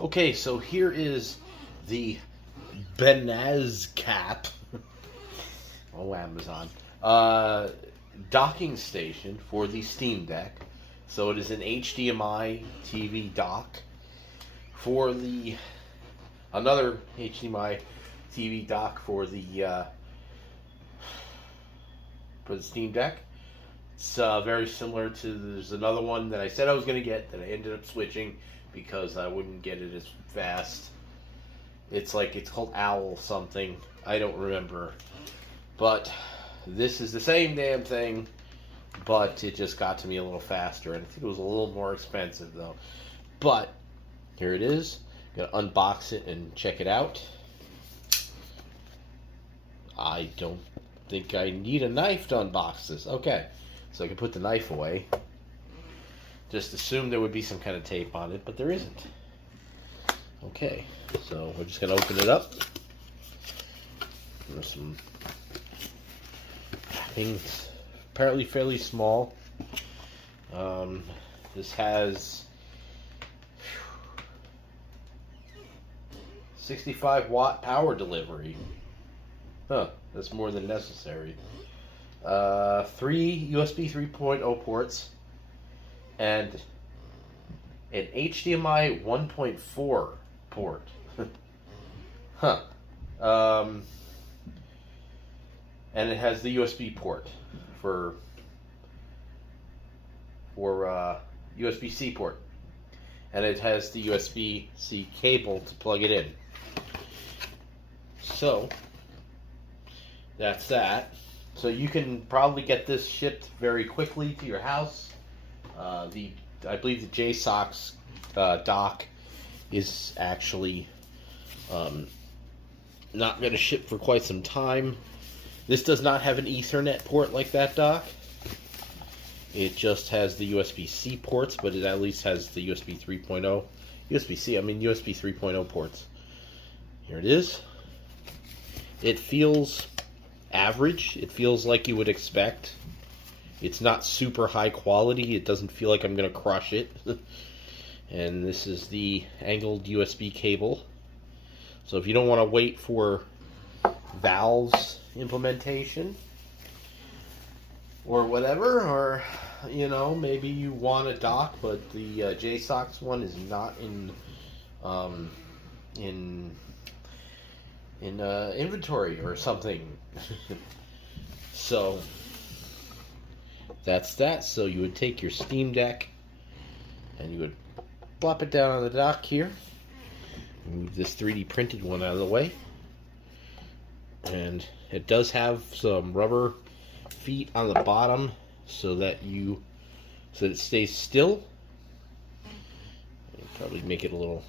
Okay, so here is the Benazcap, oh Amazon, docking station for the Steam Deck. So it is an HDMI TV dock for the another HDMI TV dock for the Steam Deck. It's very similar to, there's another one that I said I was going to get that I ended up switching because I wouldn't get it as fast. It's called Owl something. I don't remember. But this is the same damn thing, but it just got to me a little faster. And I think it was a little more expensive though. But here it is. I'm going to unbox it and check it out. I don't think I need a knife to unbox this. Okay. So I can put the knife away. Just assumed there would be some kind of tape on it, but there isn't. Okay, so we're just going to open it up. There's some things, apparently fairly small. This has 65-watt power delivery. Huh, that's more than necessary. 3 USB 3.0 ports and an HDMI 1.4 port. Huh. And it has the USB port for USB-C port, and it has the USB-C cable to plug it in. So that's that. So you can probably get this shipped very quickly to your house. I believe the JSOX dock is actually not going to ship for quite some time. This does not have an Ethernet port like that dock. It just has the USB-C ports, but it at least has the USB 3.0. USB 3.0 ports. Here it is. It feels average. It feels like you would expect. It's not super high quality. It doesn't feel like I'm going to crush it. And this is the angled USB cable. So if you don't want to wait for Valve's implementation or whatever, or maybe you want a dock, but the JSOX one is not in inventory or something. So that's that. So you would take your Steam Deck and you would plop it down on the dock here. Move this 3D printed one out of the way. And it does have some rubber feet on the bottom so that it stays still. I'll probably make it a little,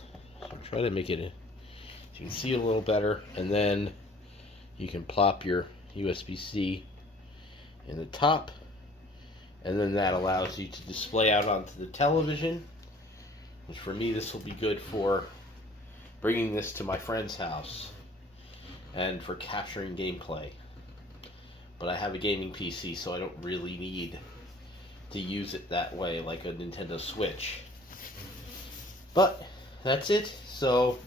try to make it so you can see it a little better, and then you can plop your USB-C in the top, and then that allows you to display out onto the television, which for me this will be good for bringing this to my friend's house and for capturing gameplay. But I have a gaming PC, so I don't really need to use it that way like a Nintendo Switch. But that's it. So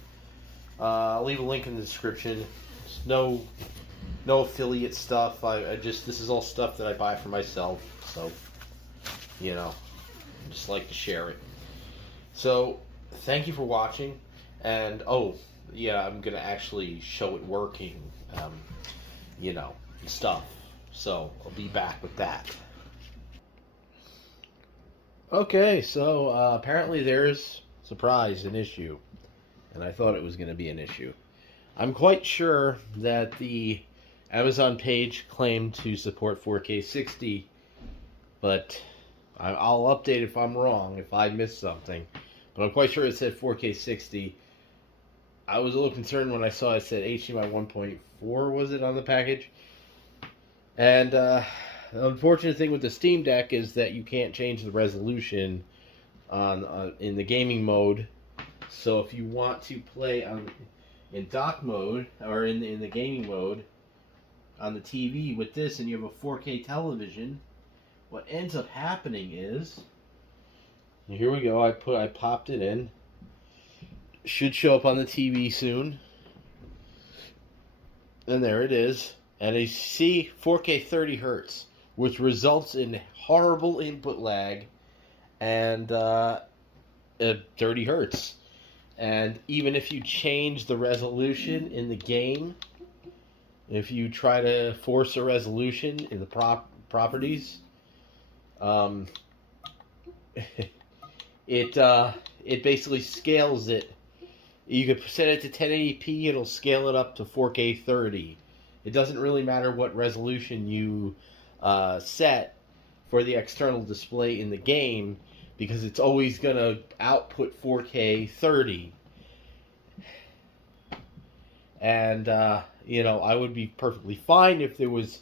I'll leave a link in the description. No affiliate stuff. I just, this is all stuff that I buy for myself, so I just like to share it. So thank you for watching, and oh yeah, I'm gonna actually show it working, and stuff. So I'll be back with that. Okay, so apparently there's, surprise, an issue. And I thought it was going to be an issue. I'm quite sure that the Amazon page claimed to support 4K 60, but I'll update if I'm wrong, if I missed something. But I'm quite sure it said 4K 60. I was a little concerned when I saw it said HDMI 1.4, was it, on the package? And the unfortunate thing with the Steam Deck is that you can't change the resolution in the gaming mode. So if you want to play in dock mode, or in the gaming mode on the TV with this, and you have a 4K television, what ends up happening is, here we go, I popped it in, Should show up on the TV soon. And there it is. And you see 4K 30 hertz, which results in horrible input lag and 30 hertz. And even if you change the resolution in the game, if you try to force a resolution in the properties, it basically scales it. You could set it to 1080p, it'll scale it up to 4K 30. It doesn't really matter what resolution you set for the external display in the game, because it's always going to output 4K 30. And, I would be perfectly fine if there was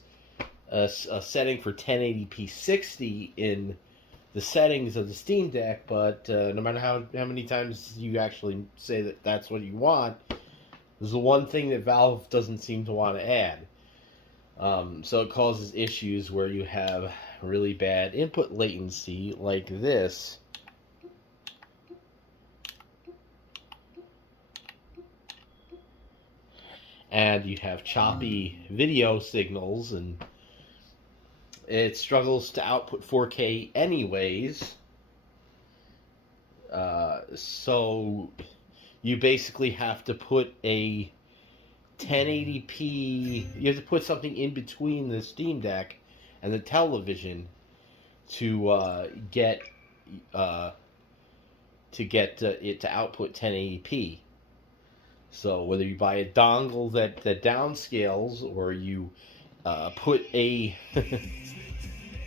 a setting for 1080p 60 in the settings of the Steam Deck, but no matter how many times you actually say that that's what you want, there's the one thing that Valve doesn't seem to want to add. So it causes issues where you have really bad input latency like this. And you have choppy video signals, and it struggles to output 4K anyways. So you basically have to put a 1080p, you have to put something in between the Steam Deck and the television to get it to output 1080p. So whether you buy a dongle that downscales, or you put a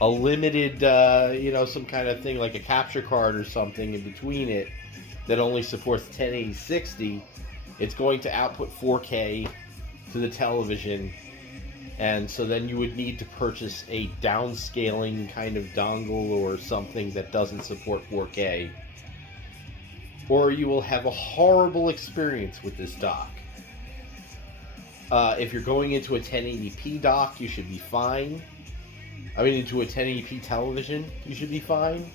a limited, some kind of thing like a capture card or something in between it that only supports 1080-60, it's going to output 4K to the television, and so then you would need to purchase a downscaling kind of dongle or something that doesn't support 4K, or you will have a horrible experience with this dock. If you're going into a 1080p dock, you should be fine. Into a 1080p television, you should be fine.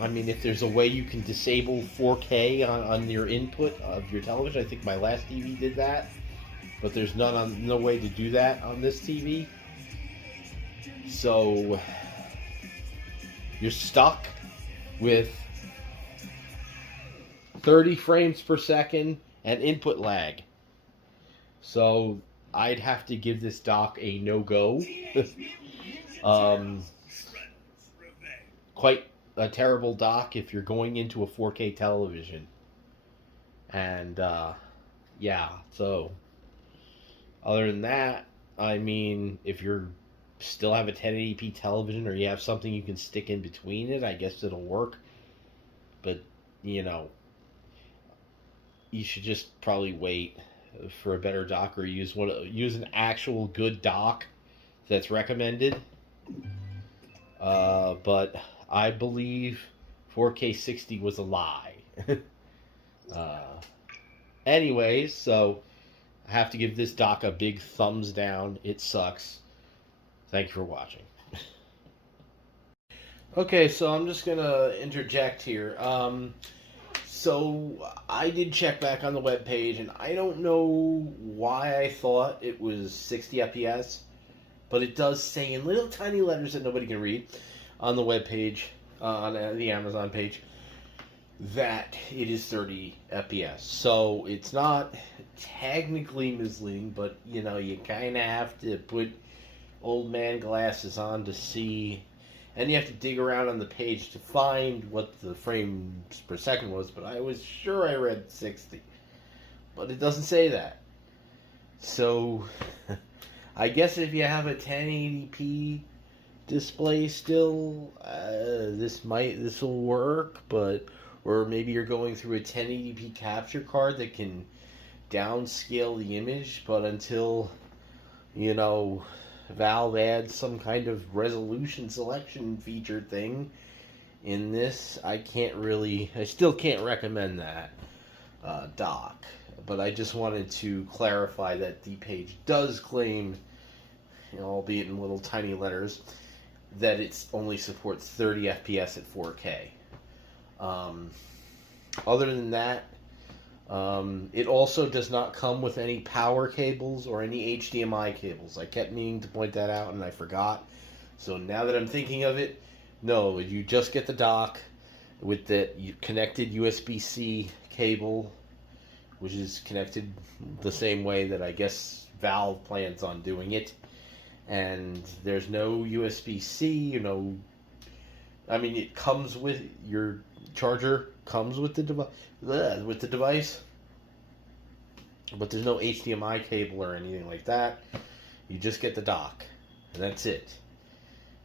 If there's a way you can disable 4K on your input of your television, I think my last TV did that, but there's no way to do that on this TV. So you're stuck with 30 frames per second and input lag. So I'd have to give this dock a no-go. Quite a terrible dock if you're going into a 4K television. And, so other than that, if you're still have a 1080p television, or you have something you can stick in between it, I guess it'll work. But, you should just probably wait for a better dock, or use an actual good dock that's recommended. But I believe 4K 60 was a lie. Anyways, so I have to give this dock a big thumbs down. It sucks. Thank you for watching. Okay, so I'm just gonna interject here. So I did check back on the webpage, and I don't know why I thought it was 60 FPS, but it does say in little tiny letters that nobody can read on the webpage, on the Amazon page, that it is 30 FPS. So it's not technically misleading, but you kind of have to put old man glasses on to see. And you have to dig around on the page to find what the frames per second was, but I was sure I read 60. But it doesn't say that. So, I guess if you have a 1080p display still, this will work, or maybe you're going through a 1080p capture card that can downscale the image, but until, Valve adds some kind of resolution selection feature thing in this, I still can't recommend that dock. But I just wanted to clarify that the page does claim, albeit in little tiny letters, that it only supports 30 FPS at 4K. Other than that, it also does not come with any power cables or any HDMI cables. I kept meaning to point that out and I forgot. So now that I'm thinking of it, no, you just get the dock with the connected USB-C cable, which is connected the same way that I guess Valve plans on doing it. And there's no USB-C, I mean, it comes with your charger, comes with the device, but there's no HDMI cable or anything like that. You just get the dock, and that's it.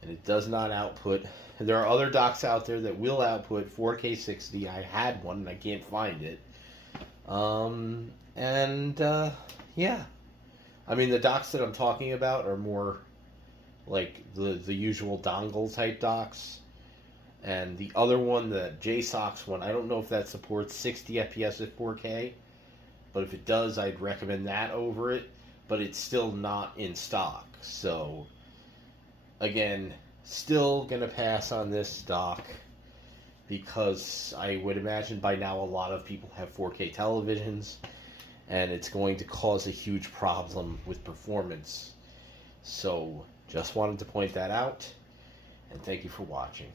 And it does not output. There are other docks out there that will output 4K 60. I had one and I can't find it. Yeah. I mean, the docks that I'm talking about are more like the usual dongle type docks. And the other one, the JSOX one, I don't know if that supports 60 FPS at 4K. But if it does, I'd recommend that over it. But it's still not in stock. So, again, still going to pass on this dock. Because I would imagine by now a lot of people have 4K televisions. And it's going to cause a huge problem with performance. So, just wanted to point that out. And thank you for watching.